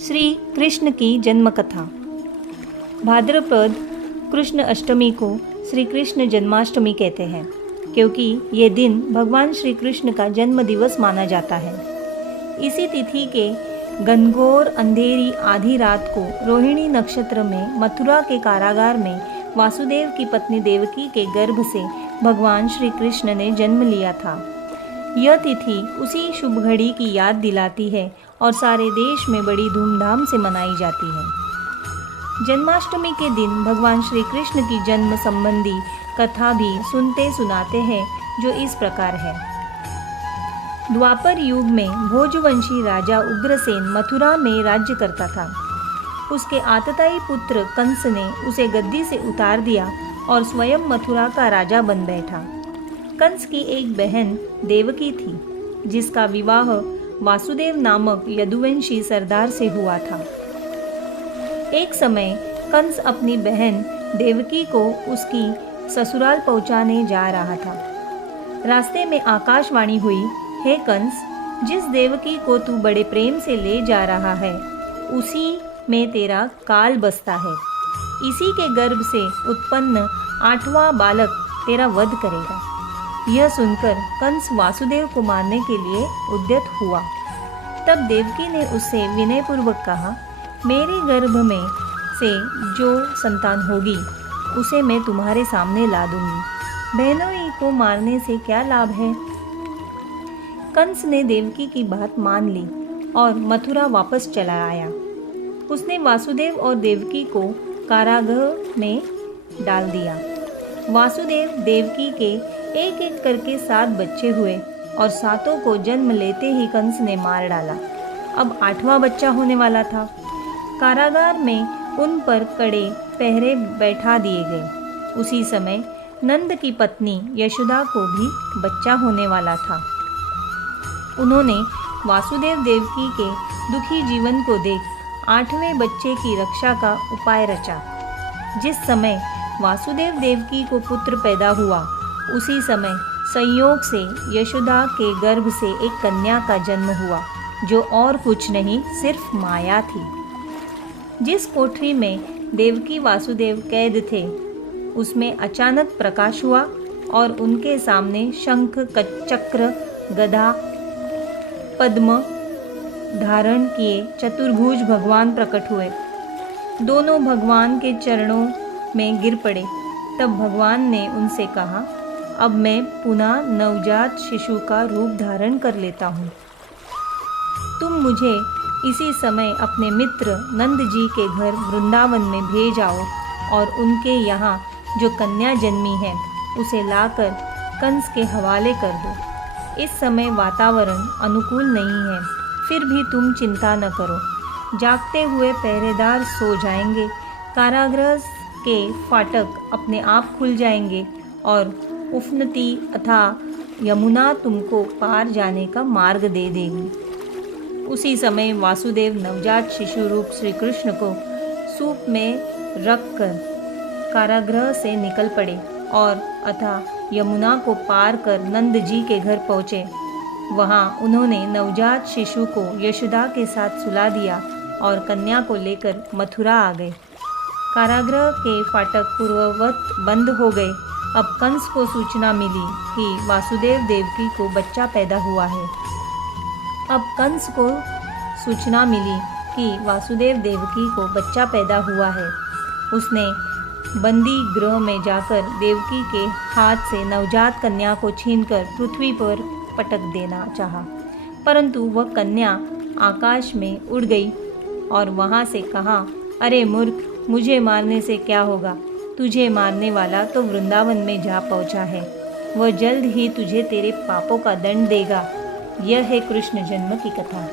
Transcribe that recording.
श्री कृष्ण की जन्म कथा। भाद्रपद कृष्ण अष्टमी को श्री कृष्ण जन्माष्टमी कहते हैं, क्योंकि ये दिन भगवान श्री कृष्ण का जन्म दिवस माना जाता है। इसी तिथि के घनघोर अंधेरी आधी रात को रोहिणी नक्षत्र में मथुरा के कारागार में वासुदेव की पत्नी देवकी के गर्भ से भगवान श्री कृष्ण ने जन्म लिया था। यह तिथि उसी शुभ घड़ी की याद दिलाती है और सारे देश में बड़ी धूमधाम से मनाई जाती है। जन्माष्टमी के दिन भगवान श्री कृष्ण की जन्म संबंधी कथा भी सुनते सुनाते हैं, जो इस प्रकार है। द्वापर युग में भोजवंशी राजा उग्रसेन मथुरा में राज्य करता था। उसके आतताई पुत्र कंस ने उसे गद्दी से उतार दिया और स्वयं मथुरा का राजा बन बैठा। कंस की एक बहन देवकी थी, जिसका विवाह वासुदेव नामक यदुवंशी सरदार से हुआ था। एक समय कंस अपनी बहन देवकी को उसकी ससुराल पहुंचाने जा रहा था। रास्ते में आकाशवाणी हुई, हे कंस, जिस देवकी को तू बड़े प्रेम से ले जा रहा है, उसी में तेरा काल बसता है। इसी के गर्भ से उत्पन्न 8वां बालक तेरा वध करेगा। यह सुनकर कंस वासुदेव को मारने के लिए उद्यत हुआ। तब देवकी ने उससे विनयपूर्वक कहा, मेरे गर्भ में से जो संतान होगी उसे मैं तुम्हारे सामने ला दूंगी। बहनों ही को मारने से क्या लाभ है। कंस ने देवकी की बात मान ली और मथुरा वापस चला आया। उसने वासुदेव और देवकी को कारागृह में डाल दिया। वासुदेव देवकी के एक एक करके 7 बच्चे हुए और 7 को जन्म लेते ही कंस ने मार डाला। अब 8वां बच्चा होने वाला था। कारागार में उन पर कड़े पहरे बैठा दिए गए। उसी समय नंद की पत्नी यशोदा को भी बच्चा होने वाला था। उन्होंने वासुदेव देवकी के दुखी जीवन को देख 8वें बच्चे की रक्षा का उपाय रचा। जिस समय वासुदेव देवकी को पुत्र पैदा हुआ, उसी समय संयोग से यशोदा के गर्भ से एक कन्या का जन्म हुआ, जो और कुछ नहीं सिर्फ माया थी। जिस कोठरी में देवकी वासुदेव कैद थे, उसमें अचानक प्रकाश हुआ और उनके सामने शंख, चक्र, गदा, पद्म धारण किए चतुर्भुज भगवान प्रकट हुए। दोनों भगवान के चरणों में गिर पड़े। तब भगवान ने उनसे कहा, अब मैं पुनः नवजात शिशु का रूप धारण कर लेता हूँ। तुम मुझे इसी समय अपने मित्र नंद जी के घर वृंदावन में भेज आओ और उनके यहाँ जो कन्या जन्मी है उसे लाकर कंस के हवाले कर दो। इस समय वातावरण अनुकूल नहीं है, फिर भी तुम चिंता न करो। जागते हुए पहरेदार सो जाएंगे, कारागृह के फाटक अपने आप खुल जाएंगे और उफनती अथा यमुना तुमको पार जाने का मार्ग दे देगी। उसी समय वासुदेव नवजात शिशु रूप श्री कृष्ण को सूप में रखकर कारागृह से निकल पड़े और अथा यमुना को पार कर नंद जी के घर पहुँचे। वहाँ उन्होंने नवजात शिशु को यशोदा के साथ सुला दिया और कन्या को लेकर मथुरा आ गए। कारागृह के फाटक पूर्ववत बंद हो गए। अब कंस को सूचना मिली कि वासुदेव देवकी को बच्चा पैदा हुआ है। उसने बंदी गृह में जाकर देवकी के हाथ से नवजात कन्या को छीनकर पृथ्वी पर पटक देना चाहा, परंतु वह कन्या आकाश में उड़ गई और वहां से कहा, अरे मूर्ख, मुझे मारने से क्या होगा। तुझे मारने वाला तो वृंदावन में जा पहुंचा है। वह जल्द ही तुझे तेरे पापों का दंड देगा। यह है कृष्ण जन्म की कथा।